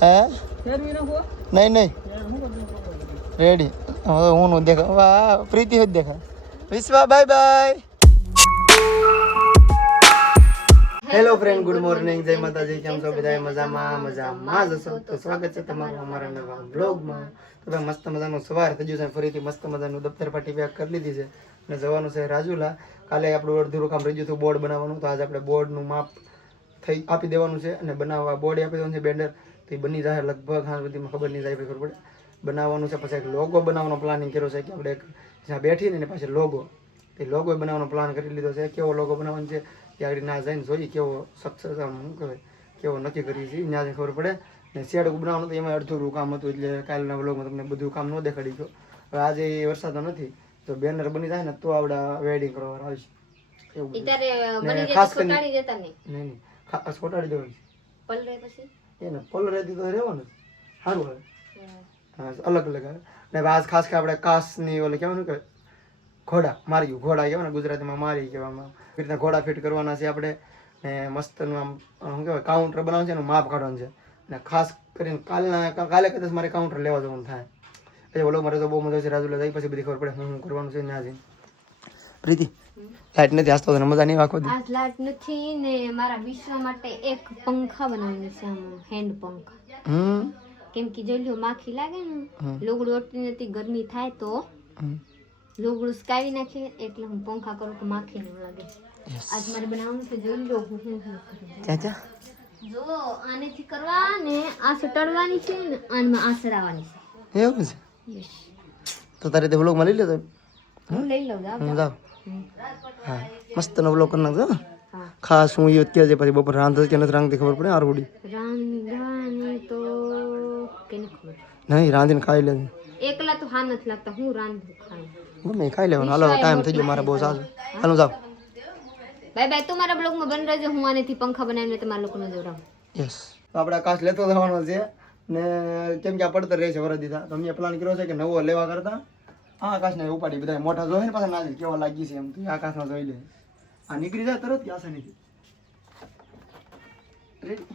હે નહીં રેડી હવે હું નું દેખા વાહ પ્રીતિ જ દેખા વિશ્વા bye bye. Hello friend, good morning, જય માતાજી. કેમ છો બધા? મજામાં જ હશો તો સ્વાગત છે તમારું અમારા નવા બ્લોગમાં. તો ભાઈ મસ્ત મજાનું સવાર થઈ ગયું છે, ફરીથી મસ્ત મજાનું દફતર પાટી પેક કરી લીધી છે અને જવાનું છે રાજુલા. કાલે આપણું અડધું કામ રહી ગયું હતું બોર્ડ બનાવવાનું, તો આજે આપણે બોર્ડનું માપ આપી દેવાનું છે અને બનાવવા બોર્ડ આપી દેવાનું છે બેન્ડર. તો એ બની જાય લગભગ હા સુધીમાં, ખબર નહીં જાય ખબર પડે. બનાવવાનું છે, પછી એક લોગો બનાવવાનો પ્લાનિંગ કર્યો છે કે આપણે એક જ્યાં બેઠી ને પાછી લોગો બનાવવાનો પ્લાન કરી લીધો છે. કેવો લોગો બનાવવાનો છે એ આગળ ના જઈને જોઈએ કેવો સક્સેસ આમ શું કહેવાય કેવો નક્કી કરીએ છીએ ત્યાં ખબર પડે. ને શેડ બનાવવાનું તો એમાં અડધું કામ હતું, એટલે કાલના વ્લોગમાં તમને બધું કામ ન દેખાડી ગયો. હવે આજે વરસાદ નથી, તો બેનર બની જાય ને તો આપણા વેડિંગ કરવા આવશે એવું ખાસ કરીને નહીં છોટાડી દેવાનું એને પલરે તો રહેવાનું સારું હવે અલગ અલગ આવે ને. આજ ખાસ કે આપણે કાચની ઓલે કહેવાનું કે ઘોડા માર્યું, ઘોડા કહેવાય ને ગુજરાતીમાં મારી કહેવામાં. એ રીતના ઘોડા ફિટ કરવાના છે આપણે ને મસ્તનું આમ શું કહેવાય કાઉન્ટર બનાવવાનું છે એનું માપ કાઢવાનું છે. ને ખાસ કરીને કાલે કદાચ મારે કાઉન્ટર લેવા જવાનું થાય. પછી ઓલો મારે તો બહુ મજા છે રાજુલા જાય પછી બધી ખબર પડે હું કરવાનું છે ત્યાં જઈને. પ્રીતિ લાઈટ નથી આસતો તને મજા નહીં આખો દી? આજ લાઈટ નથી ને મારા વિશ્વ માટે એક પંખા બનાવવાનો છે, આમ હેન્ડ પંખા. કેમ કે જો માખી લાગે ને લોગડું ઓટતી નથી, ગરમી થાય તો લોગડું સુકાવી નાખે, એટલે હું પંખા કરું તો માખી ન લાગે. આજ મારે બનાવવાનું છે, જોઈ લો હું ચાચા જો આનેથી કરવા ને આ સટાડવાની છે ને આનમાં આ સરાવવાની છે. એવું છે? તો તારે તે વ્લોગમાં લઈ લેતો હું લઈ લઉં જાવ. હા મસ્તનો વ્લોગ કરી નાખજો. ખાસ હું એ અત્યારે પછી બપોર રાંધ કે નથી રાંધતી ખબર પડે આરવડી રાંધવાની તો કેને ખબર નહીં રાંધીને ખાઈ લે. એકલા તો હા નથી લાગતા, હું રાંધું ખાઈ ગમે ખાઈ લેવાનું. હાલો ટાઈમ થઈ ગયો મારે બહુ સારું. હાલો જાવ. Bye bye. તું મારા બ્લોગમાં બન રહેજો, હું આનેથી પંખા બનાવીને તમારા લોકોને જોડાવું. યસ. તો આપણે આકાશ લેતો જવાનો છે ને કેમ કે આ પડતર રહે છે વરસ દીધા, તો અમે પ્લાન કર્યો છે કે નવો લેવા કરતા આ આકાશને ઉપાડી બધા મોટા જોઈ ને પાછા ના કેવા લાગી છે એમ તો આકાશમાં જોઈ લે. આ નીકળી જાય તરત કે આસાનીથી. રેડી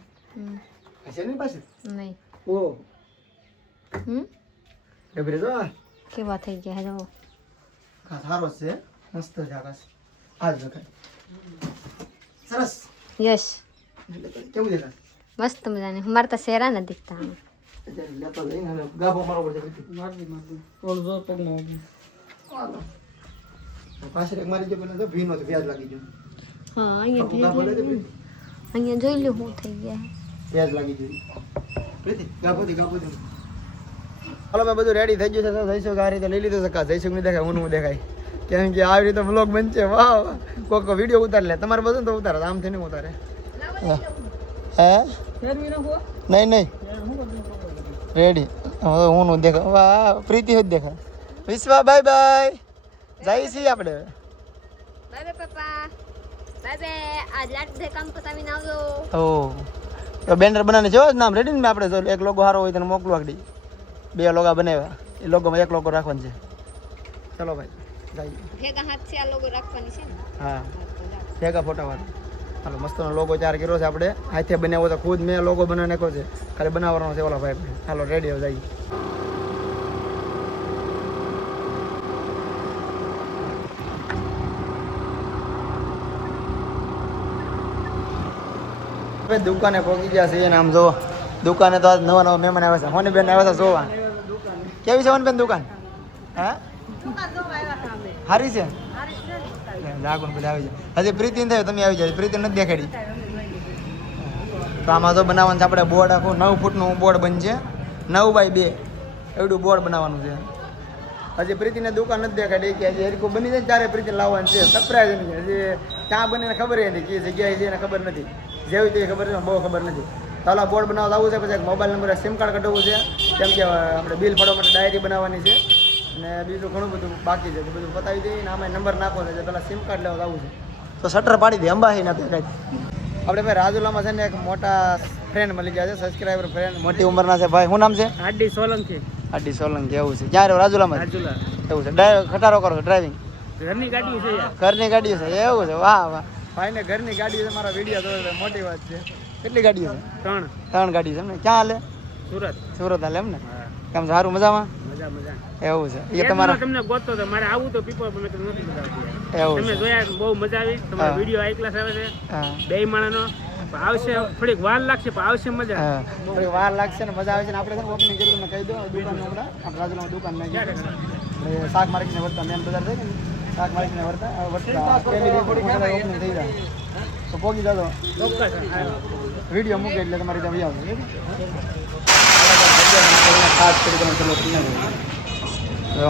હશે ને પાસે નહીં ઓ ડબરે જો કેવા થઈ ગયા જો. આકાશ સારો છે, મસ્ત છે આકાશ. આજ દેખાય સરસ. યસ કેવું દેખાય? મસ્ત મજાની. અમારે તો શેરા નથી દીખતા. લેતો જઈને ગાભો મારો પડશે. પાછળ એક મારી જો પેલા તો ભીનો તો વ્યાજ લાગી ગયું. હા અહીંયા જોઈ લો હું થઈ ગયા વ્યાજ લાગી ગયું. પ્રીતિ ગાભોથી હાલો મેં બધું રેડી થઈ ગયું છે. જઈશું આ રીતે લઈ લીધું છે. કા જઈશું નહીં દેખાય, હું દેખાય કેમ કે આવી રીતે બ્લોગ બનશે. વાહ કોઈક વિડીયો ઉતાર લે તમારે બધું તો ઉતારે, આમ થઈને ઉતારે. હે નહીં રેડી હવે હું નું દેખા વાહ પ્રીતિ જ દેખા. વિશ્વા બાય બાય. જઈએ છીએ આપણે. બાય બાય પપ્પા. Bye bye. આજ લાટ દે કામ પતાવીને આવજો. ઓ તો બેનર બનાવીને જો નામ રેડી ને આપણે જો એક લોગો સારો હોય તને મોકલું આગળ. 2 લોગા બનાવ્યા, એ લોગોમાં 1 લોગો રાખવાનો છે. ચલો ભાઈ જઈએ. ભેગા હાથથી આ લોગો રાખવાની છે ને? હા ભેગા ફોટા વાળો. હાલો મસ્તનો લોગો તૈયાર કર્યો છે આપણે. હાથે બનાવ્યો તો ખુદ મેં લોગો બનાવી નાખ્યો છે, ખાલી બનાવવાનો છે ઓલા ભાઈ. હાલો રેડી હવે જઈએ. દુકાને પહોંચી ગયા છે ને આમ જો દુકાને તો આજ નવા મહેમાન આવ્યા છે. હોની બેન આવ્યા છે જોવા. કેવી છે હોની બેન દુકાન? હા સારી છે. જાગુન બધા આવી જાય. હજી પ્રીતિ થાય તમે આવી જાય. પ્રીતિ નથી દેખાડી. તો આમાં તો બનાવવાનું છે આપણે બોર્ડ આખું 9 ફૂટનું બોર્ડ બનશે. 9 બાય 2 એવડું બોર્ડ બનાવવાનું છે. હજી પ્રીતિને દુકાન નથી દેખાડી કે હજી હરખું બની જાય ત્યારે પ્રીતિને લાવવાનું છે. સરપ્રાઈઝ નથી હજી ક્યાં બનીને ખબર નથી કે જગ્યાએ છે એને ખબર નથી. જેવી તે ખબર છે બહુ ખબર નથી. ચાલો બોર્ડ બનાવવા આવવું છે, પછી એક મોબાઈલ નંબર સિમ કાર્ડ કઢાવવું છે કેમ કે આપણે બિલ ફાડવા માટે ડાયરી બનાવવાની છે અને બીજું ઘણું બધું બાકી છે. બધું પતાવી દઈએ ને આમાં નંબર નાખવો છે. પહેલાં સિમ કાર્ડ લેવા આવવું છે. તો શટર પાડી દે અંબાહી ના આપણે ભાઈ રાજુલામાં છે ને એક મોટા ફ્રેન્ડ મળી ગયા છે, સબસ્ક્રાઈબર ફ્રેન્ડ, મોટી ઉંમરના છે ભાઈ. શું નામ છે? આડી સોલંકી. આડી સોલંકી. એવું છે? ક્યાં રહ્યો? રાજુલામાં. રાજુલા. એવું છે? ખટારો કરો ડ્રાઇવિંગ? ઘરની ગાડી છે યાર. ઘરની ગાડી છે? એવું છે? વાહ વાહ ભાઈને ઘરની ગાડી છે. મારા વિડીયો તો મોટી વાત છે. કેટલી ગાડીઓ છે? 3 ગાડી છે એમને. ક્યાં હાલે? સુરત. સુરત હાલે એમ ને? હા. કેમ છે? સારું મજામાં? મજા. એવું છે એ એક તમારા દી તમને ગોતતો તો મારે આવું તો પીપળ પર મેં તમને નથી બતાવતી. એવું તમે છે જોયા બહુ મજા આવી. તમારો હા. વિડીયો હાઈ ક્લાસ આવે છે. હા બે માણાનો પણ આવશે થોડીક વાર લાગશે પણ આવશે મજા. હા થોડી વાર લાગશે ને મજા આવે છે ને આપણે છે ને ઓપનિંગ કર્યું તમને કહી દો દુકાન હમણાં આપણે રાજુલામાં દુકાન નાખી એટલે શાક માર્કેટને વર્તા મેન બજાર છે ને શાક માર્કેટને વર્તા પહેલી ઓપનિંગ થઈ જાય તો પહોંચી જાજો ચોક્કસ. વિડીયો મૂકે એટલે તમારી ત્યાં આવશે ખાસ કરી તમે ચલો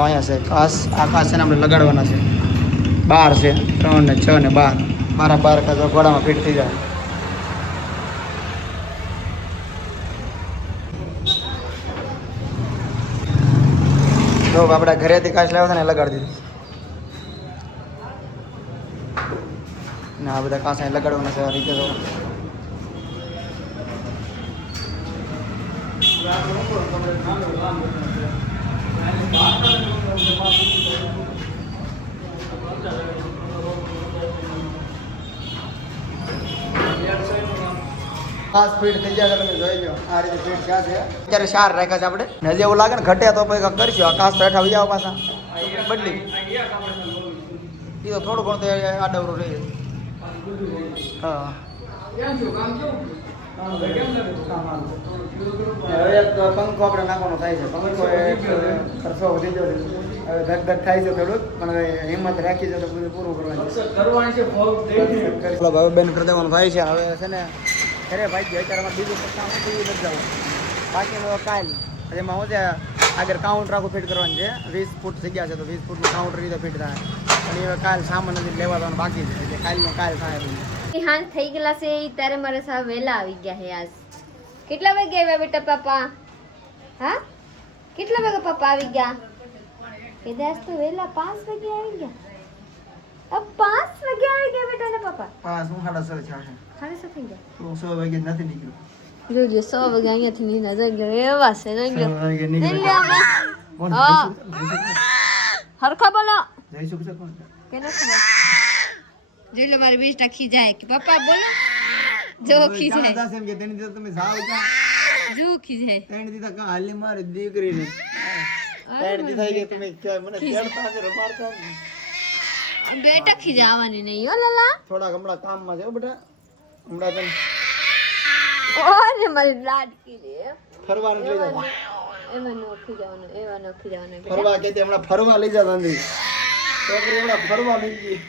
અહીંયા છે ખાસ આ ખાસ છે ને આપણે લગાડવાના છે 12 છે 3 ને 6 ને 12 કાજો ઘોડામાં ફિટ થઈ જાય જો આપણા ઘરેથી કાચ લાવ્યા હતા ને લગાડી દીધું ને આ બધા કાચ અહીં લગાડવાના છે આ રીતે તો ખાસ ફીટ થઈ જાય તમે જોઈ લો આ રીતે ફીટ ક્યાં છે અત્યારે 4 રાખ્યા છે આપણે ને હજી એવું લાગે ને ઘટે તો પછી કરશું આકાશ તો હેઠા જાવ પાછા બદલી એ તો થોડું ઘણું તો આડવરું રહે હા હવે એક પંખો આપણે નાખવાનો થાય છે પંખો ખર્ચો વધી ગયો છે હવે ધક ધક થાય છે થોડુંક પણ હવે હિંમત રાખી છે તો બધું પૂરું કરવાનું છે હવે બેન કરી દેવાનું થાય છે હવે છે ને અરે ભાઈ અત્યારે અમારે બીજું કામ નથી નથી જવું બાકી કાલ એમાં હું છે આગળ કાઉન્ટર આખું ફિટ કરવાનું છે 20 ફૂટ જગ્યા છે તો 20 ફૂટનું કાઉન્ટર રીતે ફિટ થાય અને હવે કાલ સામાન નથી લેવા જવાનું બાકી છે એટલે કાલનું કાલ થાય હાન થઈ ગયેલા છે ત્યારે મારા સાહેબ વહેલા આવી ગયા હે આજ કેટલા વાગે આવ્યા બેટા પાપા હા કેટલા વાગે પાપા આવી ગયા કીધા આજ તો વહેલા 5 વાગે આવી ગયા अब 5 વાગે આવી ગયા બેટા ને પાપા 5 હું 6:30 છે ખાલી શું થઈ ગયા તો 6 વાગે નથી નીકળ્યું જોજો 100 વાગે અહીંયાથી નીકળ્યા જોઈ ગયો એવા છે જોઈ ગયો 6 વાગે નીકળ્યું હા હરખા બોલો જઈ શકું છે કોણ કે ન ખબર જોઈ લો મારી બેટા ખીજાય કે પપ્પા બોલો જો ખીજાય દાસ એમ કે તેની દીધા તમે જાવ ક્યાં જો ખીજાય તેની દીધા કા હાલી મારી દીકરી ને તેની દીધા કે તમે કે મને તેડતા છે રમાડતા બેટા ખીજાવાની નહીં હો લલા થોડા હમણાં કામમાં છે બેટા હમણાં તને ઓરે મારી લાડકી રે ફરવા લઈ જતા એમાં નો ખીજાવાનું એવા નો ખીજાવાનું ફરવા કે હમણાં ફરવા લઈ જતા નથી છોકરી હમણાં ફરવા લઈ ગઈ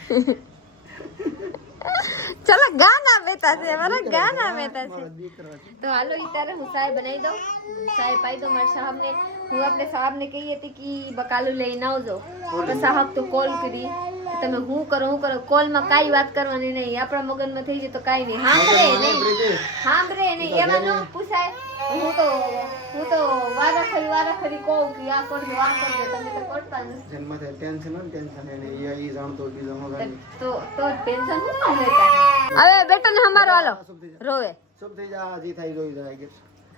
ચલો ગાના બેતા છે મારા ગાના બેતા છે દીકરા છે તો હાલો ઈ તારે હું ચાય બનાવી દઉં ચાય પાઈ દઉં મારા સાહેબને હું આપણે સાહેબને કહી હતી કે બકાલું લઈને આવજો તો સાહેબ તો કોલ કરી કે તમે હું કરો કોલમાં કાંઈ વાત કરવાની નહીં આપણા મગજમાં થઈ જાય તો કાંઈ નહીં સાંભળે નહીં એમાં ન પૂછાય હું તો વારા ખરી કહું કે આ કરજો આ કરજો તમે તો કરતા નથી જન્મથી ટેન્શન એને ઈ જાણતો બીજો નો જાણે તો ટેન્શન શું કામ લેતા હવે બેટા ને અમારો હાલો રોવે સબ થઈ જા જી થઈ જોઈ જાય કે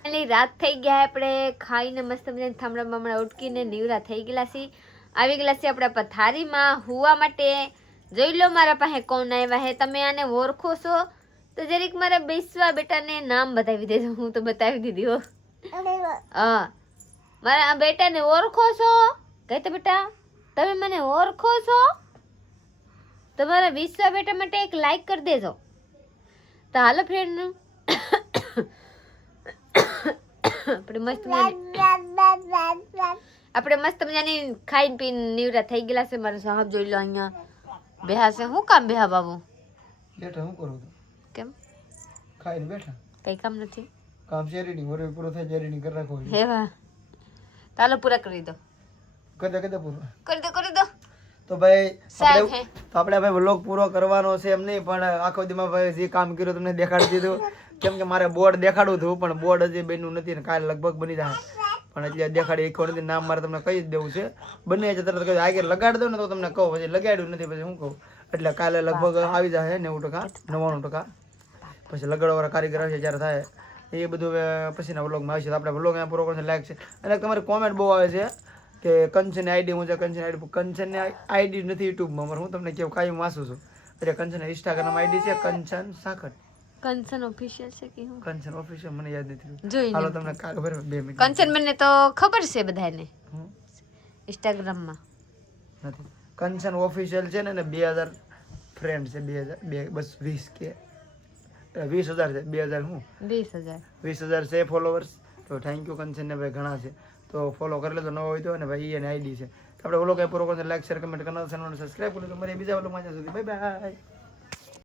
એટલે રાત થઈ ગયા આપણે ખાઈને મસ્ત મજાની થાંભલા બામડા ઉટકીને નીવરા થઈ ગયેલા છે આવી ગયેલા છે આપણા પથારીમાં હુવા માટે જોઈ લો મારા પાસે કોણ આવ્યા હે તમે આને ઓળખો છો તો જરીક મારા બેસવા બેટાને નામ બતાવી દેજો હું તો બતાવી દીધી હો હા મારા આ બેટાને ઓળખો છો કઈ તો બેટા તમે મને ઓળખો છો તમારા વિશ્વા બેટા માટે એક લાઈક કરી દેજો તો હાલો ફ્રેન્ડ આપણે મસ્ત મજાની ખાઈને પીને નીવરા થઈ ગયેલા છે મારા સાહેબ જોઈ લો અહીંયા બેહા છે હું કામ બેહા બાબુ બેઠા હું કરું કેમ ખાઈને બેઠા કઈ કામ નથી કામ શેરીની વરે પૂરો થાય શેરીની કરી રાખો હેવા ચાલો પૂરા કરી દો કદા પૂરો કરી દો તો ભાઈ સાહેબ હે આપણે ભાઈ વ્લોગ પૂરો કરવાનો છે એમ નહીં પણ આખો દીમાં ભાઈ જે કામ કર્યું તમને દેખાડી દીધું કેમ કે મારે બોર્ડ દેખાડવું હતું પણ બોર્ડ હજી બન્યું નથી ને કાલે લગભગ બની જાય પણ એટલે દેખાડી એક નથી નામ મારે તમને કહી જ દેવું છે બને છે તરત કહ્યું આગળ લગાડી દો ને તો તમને કહું પછી લગાડ્યું નથી પછી હું કહું એટલે કાલે લગભગ આવી જાય 90% 99% પછી લગાડવાવાળા કારીગર આવશે જ્યારે થાય એ બધું પછીના વ્લોગમાં આવશે તો આપણે વ્લોગ અહીંયા પૂરો કરશે લાઈક છે અને તમારી કોમેન્ટ બહુ આવે છે કે કંચનની આઈડી હું છે કંચનની આઈડી નથી યુટ્યુબમાં હું તમને કેવું કાંઈ વાંચું છું એટલે કંચન ઇન્સ્ટાગ્રામ આઈડી છે કંચન સાખટ કંચન ઓફિશિયલ છે કે હું કંચન ઓફિશિયલ મને યાદ નથી જોઈને હાલો તમને કાલ બરાબર 2 મિનિટ કંચન મને તો ખબર છે બધાને હમ. ઇન્સ્ટાગ્રામમાં નથી કંચન ઓફિશિયલ છે ને 2000 ફ્રેન્ડ છે 2000 બસ 20 કે 20000 છે 2000 હું 20,000 20000 છે ફોલોવર્સ તો થેન્ક યુ કંચન ને ભાઈ ઘણા છે તો ફોલો કરી લેજો નવો હોય તો અને ભાઈ એની આઈડી છે તો આપણે ઓલો કઈ પૂરો કરજો લાઈક શેર કમેન્ટ કરજો ચેનલને સબસ્ક્રાઇબ કરી લેજો મારી બીજા ઓલો માં સુધી બાય બાય